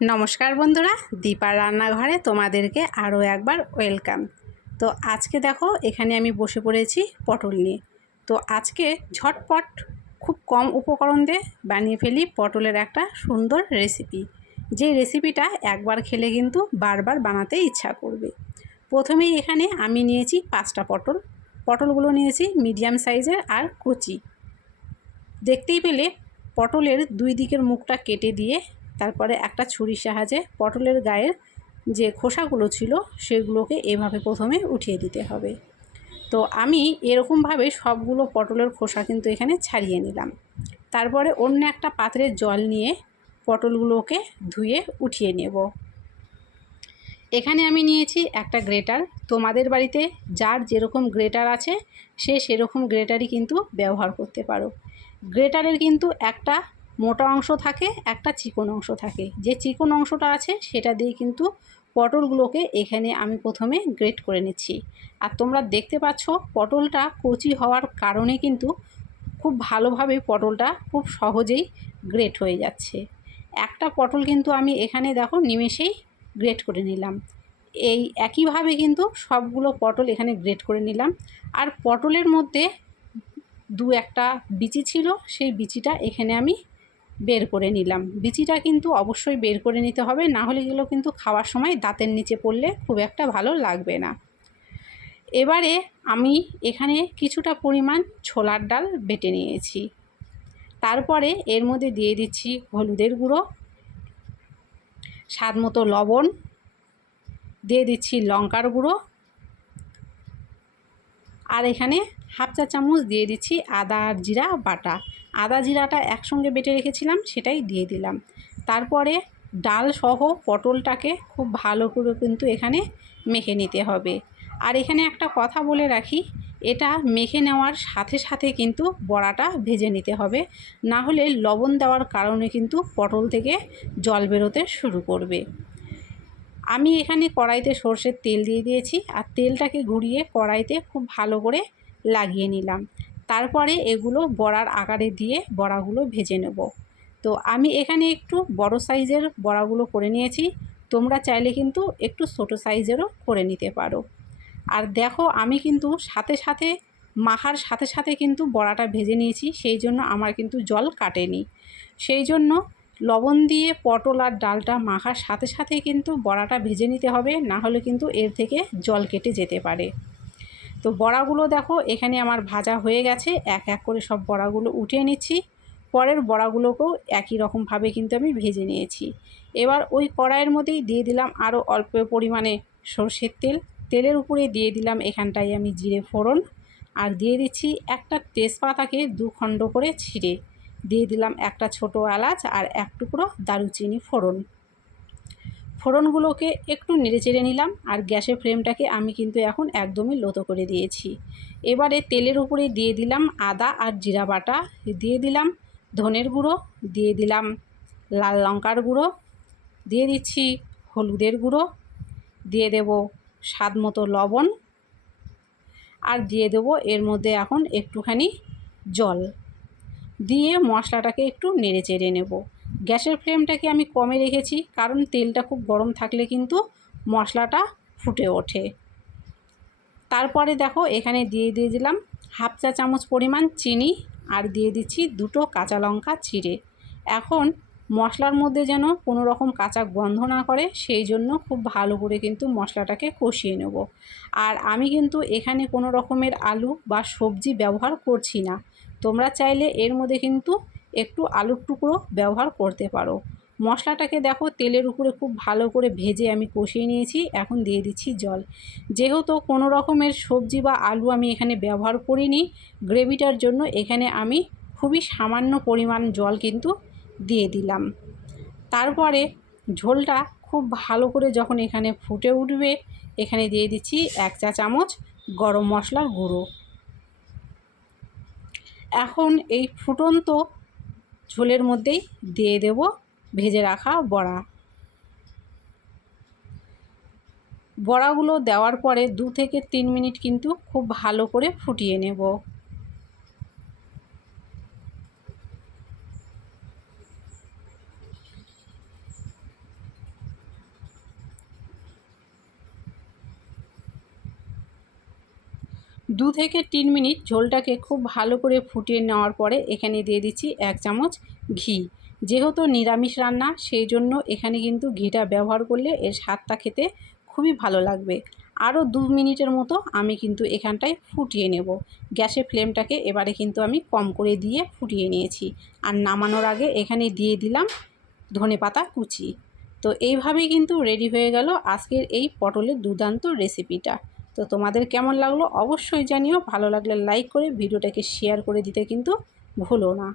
নমস্কার বন্ধুরা, দীপার রান্নাঘরে তোমাদেরকে আরও একবার ওয়েলকাম। তো আজকে দেখো এখানে আমি বসে পড়েছি পটল নিয়ে। তো আজকে ঝটপট খুব কম উপকরণ দিয়ে বানিয়ে ফেলি পটলের একটা সুন্দর রেসিপি, যে রেসিপিটা একবার খেলে কিন্তু বারবার বানাতে ইচ্ছা করবে। প্রথমেই এখানে আমি নিয়েছি 5টা পটলগুলো নিয়েছি মিডিয়াম সাইজের আর কচি। দেখতেই পেলে পটলের দুই দিকের মুখটা কেটে দিয়ে তারপরে একটা ছুরির সাহায্যে পটলের গায়ের যে খোসাগুলো ছিল সেগুলোকে এভাবে প্রথমে উঠিয়ে দিতে হবে। তো আমি এরকমভাবে সবগুলো পটলের খোসা কিন্তু এখানে ছাড়িয়ে নিলাম। তারপরে অন্য একটা পাত্রে জল নিয়ে পটলগুলোকে ধুয়ে উঠিয়ে নেব। এখানে আমি নিয়েছি একটা গ্রেটার। তোমাদের বাড়িতে যার যেরকম গ্রেটার আছে সে সেরকম গ্রেটারই কিন্তু ব্যবহার করতে পারো। গ্রেটারের কিন্তু একটা মোটা অংশ থাকে, একটা চিকন অংশ থাকে। যে চিকন অংশটা আছে সেটা দিয়ে কিন্তু পটলগুলোকে এখানে আমি প্রথমে গ্রেট করে নিচ্ছি। আর তোমরা দেখতে পাচ্ছ পটলটা কচি হওয়ার কারণে কিন্তু খুব ভালোভাবে পটলটা খুব সহজেই গ্রেট হয়ে যাচ্ছে। একটা পটল কিন্তু আমি এখানে দেখো নিমেষেই গ্রেট করে নিলাম। এই একইভাবে কিন্তু সবগুলো পটল এখানে গ্রেট করে নিলাম। আর পটলের মধ্যে দু একটা বিচি ছিল, সেই বিচিটা এখানে আমি বের করে নিলাম। বিচিটা কিন্তু অবশ্যই বের করে নিতে হবে, না হলে এগুলো কিন্তু খাওয়ার সময় দাঁতের নিচে পড়লে খুব একটা ভালো লাগবে না। এবারে আমি এখানে কিছুটা পরিমাণ ছোলার ডাল বেটে নিয়েছি। তারপরে এর মধ্যে দিয়ে দিচ্ছি হলুদের গুঁড়ো, স্বাদ মতো লবণ, দিয়ে দিচ্ছি লঙ্কার গুঁড়ো, আর এখানে হাফ চা চামচ দিয়ে দিচ্ছি আদা আর জিরা বাটা। আদা জিরাটা একসঙ্গে বেটে রেখেছিলাম, সেটাই দিয়ে দিলাম। তারপরে ডাল সহ পটলটাকে খুব ভালো করে কিন্তু এখানে মেখে নিতে হবে। আর এখানে একটা কথা বলে রাখি, এটা মেখে নেওয়ার সাথে সাথে কিন্তু বড়াটা ভেজে নিতে হবে, না হলে লবণ দেওয়ার কারণে কিন্তু পটল থেকে জল বেরোতে শুরু করবে। আমি এখানে কড়াইতে সর্ষের তেল দিয়ে দিয়েছি, আর তেলটাকে ঘুরিয়ে কড়াইতে খুব ভালো করে লাগিয়ে নিলাম। তারপরে এগুলো বড়ার আকারে দিয়ে বড়াগুলো ভেজে নেব। তো আমি এখানে একটু বড় সাইজের বড়াগুলো করে নিয়েছি, তোমরা চাইলে কিন্তু একটু ছোট সাইজেরও করে নিতে পারো। আর দেখো আমি কিন্তু সাথে সাথে মাখার সাথে সাথে কিন্তু বড়াটা ভেজে নিয়েছি, সেই জন্য আমার কিন্তু জল কাটেনি। সেই জন্য লবণ দিয়ে পটল আর ডালটা মাখার সাথে সাথেই কিন্তু বড়াটা ভেজে নিতে হবে, না হলে কিন্তু এর থেকে জল কেটে যেতে পারে। তো বড়াগুলো দেখো এখানে আমার ভাজা হয়ে গেছে, এক এক করে সব বড়াগুলো উঠিয়ে নিচ্ছি। পরের বড়াগুলোকেও একই রকমভাবে কিন্তু আমি ভেজে নিয়েছি। এবার ওই কড়াইয়ের মধ্যেই দিয়ে দিলাম আরও অল্প পরিমাণে সরষের তেল। তেলের উপরে দিয়ে দিলাম এখানটায় আমি জিরে ফোড়ন, আর দিয়ে দিচ্ছি একটা তেজপাতাকে 2 খণ্ড করে ছিঁড়ে, দিয়ে দিলাম একটা ছোট এলাচ আর এক টুকরো দারুচিনি ফোড়ন। ফোড়নগুলোকে একটু নেড়েচেড়ে নিলাম, আর গ্যাসের ফ্লেমটাকে আমি কিন্তু এখন একদমই লোতো করে দিয়েছি। এবারে তেলের উপরে দিয়ে দিলাম আদা আর জিরা বাটা, দিয়ে দিলাম ধনের গুঁড়ো, দিয়ে দিলাম লাল লঙ্কার গুঁড়ো, দিয়ে দিচ্ছি হলুদের গুঁড়ো, দিয়ে দেব স্বাদ মতো লবণ, আর দিয়ে দেবো এর মধ্যে এখন একটুখানি জল দিয়ে মশলাটাকে একটু নেড়ে চেড়ে নেব। গ্যাসের ফ্লেমটাকে আমি কমে রেখেছি, কারণ তেলটা খুব গরম থাকলে কিন্তু মশলাটা ফুটে ওঠে। তারপরে দেখো এখানে দিয়ে দিলাম হাফ চা চামচ পরিমাণ চিনি, আর দিয়ে দিচ্ছি 2টো কাঁচা লঙ্কা চিড়ে। এখন মশলার মধ্যে যেন কোনো রকম কাঁচা গন্ধ না করে, সেই জন্য খুব ভালো করে কিন্তু মশলাটাকে কষিয়ে নেব। আর আমি কিন্তু এখানে কোনো রকমের আলু বা সবজি ব্যবহার করছি না। তোমরা চাইলে এর মধ্যে কিন্তু একটু আলুর টুকরো ব্যবহার করতে পারো। মশলাটাকে দেখো তেলের উপরে খুব ভালো করে ভেজে আমি কষিয়ে নিয়েছি। এখন দিয়ে দিচ্ছি জল। যেহেতু কোনো রকমের সবজি বা আলু আমি এখানে ব্যবহার করিনি, গ্রেভিটার জন্য এখানে আমি খুবই সামান্য পরিমাণ জল কিন্তু দিয়ে দিলাম। তারপরে ঝোলটা খুব ভালো করে যখন এখানে ফুটে উঠবে, এখানে দিয়ে দিচ্ছি 1 চা চামচ গরম মশলার গুঁড়ো। এখন এই ফুটন্ত ঝোলের মধ্যেই দিয়ে দেব ভেজে রাখা বড়াগুলো দেওয়ার পরে 2 থেকে 3 মিনিট কিন্তু খুব ভালো করে ফুটিয়ে নেব। 2 থেকে 3 মিনিট ঝোলটাকে খুব ভালো করে ফুটিয়ে নেওয়ার পরে এখানে দিয়ে দিচ্ছি 1 চামচ ঘি। যেহেতু নিরামিষ রান্না সেই জন্য এখানে কিন্তু ঘিটা ব্যবহার করলে এর স্বাদটা খেতে খুবই ভালো লাগবে। আরও 2 মিনিটের মতো আমি কিন্তু এখানটায় ফুটিয়ে নেব। গ্যাসের ফ্লেমটাকে এবারে কিন্তু আমি কম করে দিয়ে ফুটিয়ে নিয়েছি। আর নামানোর আগে এখানে দিয়ে দিলাম ধনেপাতা কুচি। তো এইভাবেই কিন্তু রেডি হয়ে গেল আজকের এই পটলের দুর্দান্ত রেসিপিটা। তো তোমাদের কেমন লাগলো অবশ্যই জানিও। ভালো লাগলে লাইক করে ভিডিওটাকে শেয়ার করে দিতে কিন্তু ভুলো না।